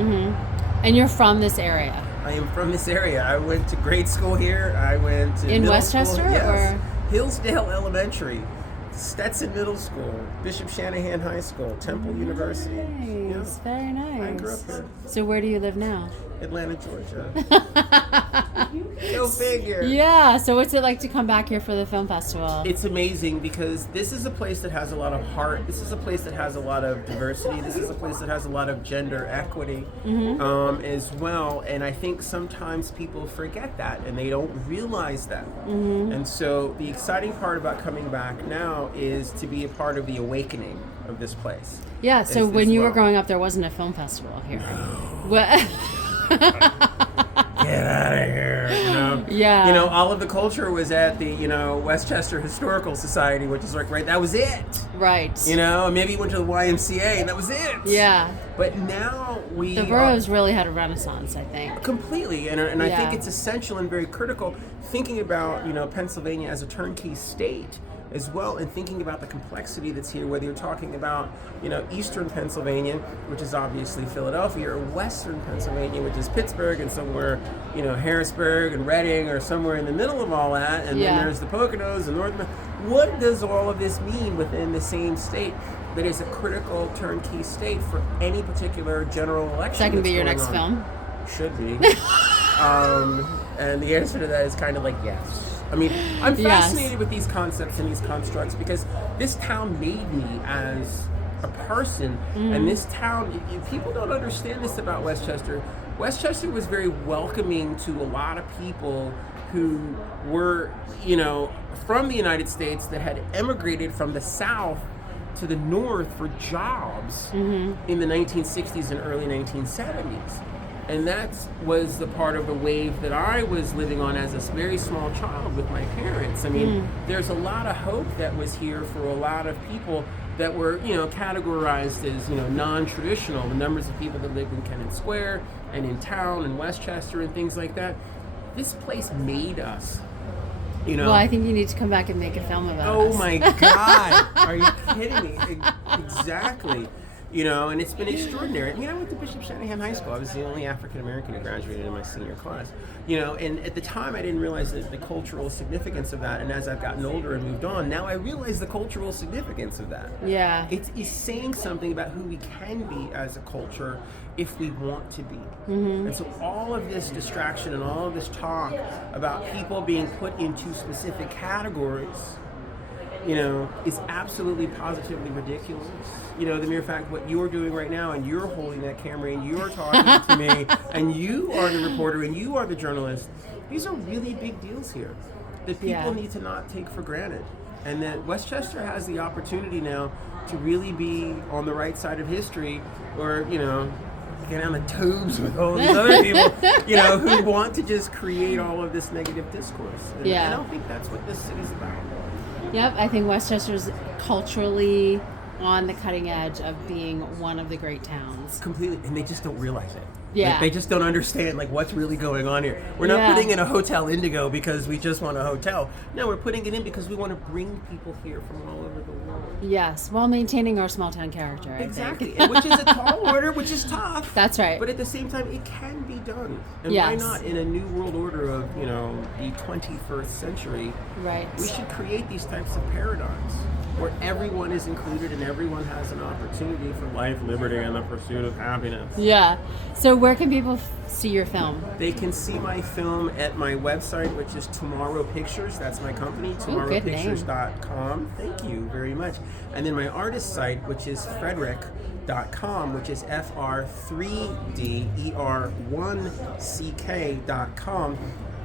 And you're from this area? I am from this area. I went to grade school here. I went to in middle Westchester, school. Yes. or Hillsdale Elementary, Stetson Middle School, Bishop Shanahan High School, Temple University. Nice, very nice. I grew up here. So where do you live now? Atlanta, Georgia. Go figure. Yeah, so what's it like to come back here for the film festival? It's amazing because this is a place that has a lot of heart. This is a place that has a lot of diversity. This is a place that has a lot of gender equity as well. And I think sometimes people forget that and they don't realize that. And so the exciting part about coming back now is to be a part of the awakening of this place. Yeah, so when you were growing up, there wasn't a film festival here. What? Get out of here, Yeah. You know, all of the culture was at the, Westchester Historical Society, which is like, right, that was it. Right. Maybe you went to the YMCA and that was it. Yeah. But now the boroughs really had a renaissance, I think. Completely, and I think it's essential and very critical thinking about, Pennsylvania as a turnkey state as well, and thinking about the complexity that's here, whether you're talking about, eastern Pennsylvania, which is obviously Philadelphia, or western Pennsylvania, which is Pittsburgh, and somewhere, Harrisburg and Reading, or somewhere in the middle of all that, and then there's the Poconos and Northern. What does all of this mean within the same state that is a critical turnkey state for any particular general election? Is that going to be your next film? Should be. And the answer to that is kind of like yes. I mean, I'm fascinated with these concepts and these constructs because this town made me as a person. And this town, people don't understand this about Westchester. Westchester was very welcoming to a lot of people who were, from the United States that had emigrated from the South to the North for jobs in the 1960s and early 1970s. And that was the part of the wave that I was living on as a very small child with my parents. I mean, there's a lot of hope that was here for a lot of people that were, categorized as, non-traditional. The numbers of people that lived in Kennett Square and in town and Westchester and things like that. This place made us. Well, I think you need to come back and make a film about us. Oh my God. Are you kidding me? Exactly. And it's been extraordinary. I mean, I went to Bishop Shanahan High School. I was the only African-American who graduated in my senior class. And at the time I didn't realize the cultural significance of that. And as I've gotten older and moved on, now I realize the cultural significance of that. Yeah. It's saying something about who we can be as a culture if we want to be. And so all of this distraction and all of this talk about people being put into specific categories, is absolutely positively ridiculous. The mere fact what you're doing right now, and you're holding that camera, and you're talking to me, and you are the reporter, and you are the journalist. These are really big deals here that people need to not take for granted. And that Westchester has the opportunity now to really be on the right side of history, or, get on the tubes with all these other people, who want to just create all of this negative discourse. And I don't think that's what this city's about. Yep, I think Westchester's culturally on the cutting edge of being one of the great towns. Completely, and they just don't realize it. Yeah. They just don't understand what's really going on here. We're not putting in a Hotel Indigo because we just want a hotel. No, we're putting it in because we want to bring people here from all over the world. Yes, while maintaining our small town character. Exactly, and which is a tall order, which is tough. That's right. But at the same time, it can be done. And why not in a new world order of, the 21st century? Right. We should create these types of paradigms where everyone is included and everyone has an opportunity for life, liberty, and the pursuit of happiness. Yeah. So where can people see your film? They can see my film at my website, which is Tomorrow Pictures. That's my company, tomorrowpictures.com. Thank you very much. And then my artist site, which is Fr3der1ck, which is Fr3der1ck.com.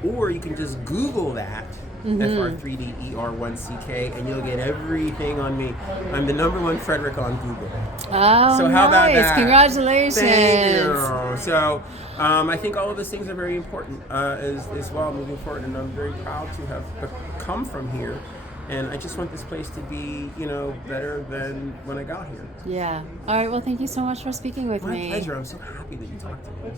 Or you can just Google that, Fr3der1ck, and you'll get everything on me. I'm the #1 Frederick on Google. Oh, so how about that? Congratulations. Thank you. So I think all of those things are very important as well moving forward, and I'm very proud to have come from here. And I just want this place to be, better than when I got here. Yeah. All right. Well, thank you so much for speaking with me. My pleasure. I'm so happy that you talked to me.